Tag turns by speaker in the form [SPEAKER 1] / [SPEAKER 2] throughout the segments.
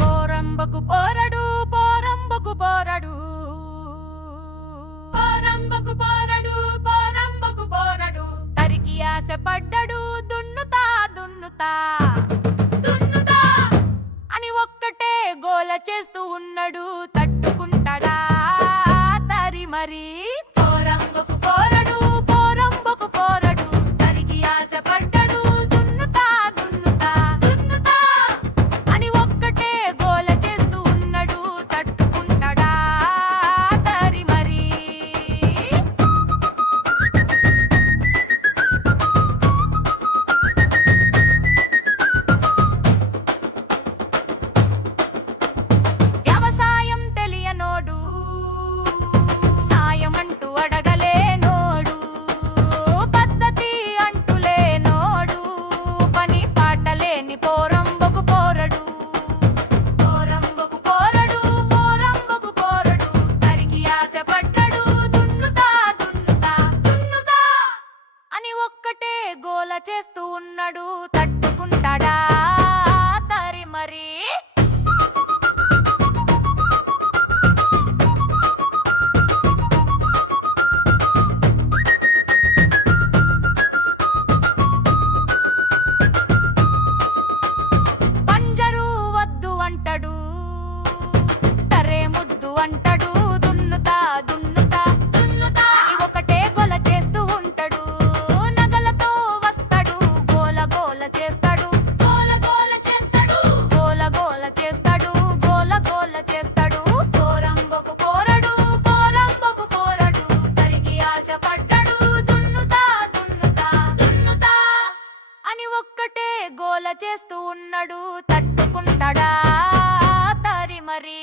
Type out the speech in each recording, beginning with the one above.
[SPEAKER 1] పోరంబకు పోరడు పోరంబకు పోరడు. పోరంబకు పోరడు పోరంబకు పోరడు. తరికి ఆశపడ్డడు దున్నుతా దున్నుతా. దున్నుతా. అని ఒక్కటే గోల చేస్తూ ఉన్నాడు తట్టుకుంటాడా? తరి మరీ చేస్తూ ఉన్నాడు తట్ చేస్తూ ఉన్నాడు తట్టుకుంటాడా? తరి మరి.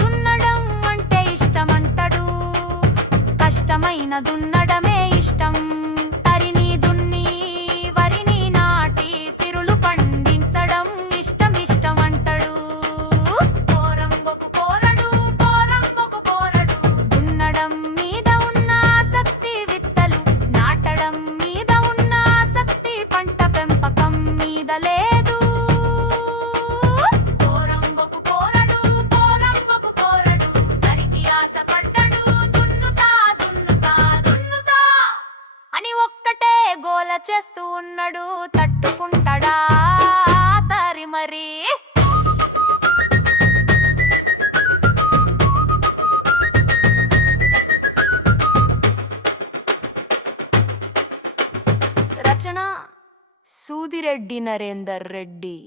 [SPEAKER 1] దున్నడం అంటే ఇష్టమంటాడు. కష్టమైన దున్న ತಕ್ಷಣ ಸೂದಿರೆಡ್ಡಿ ನರೇಂದರ್ ರೆಡ್ಡಿ.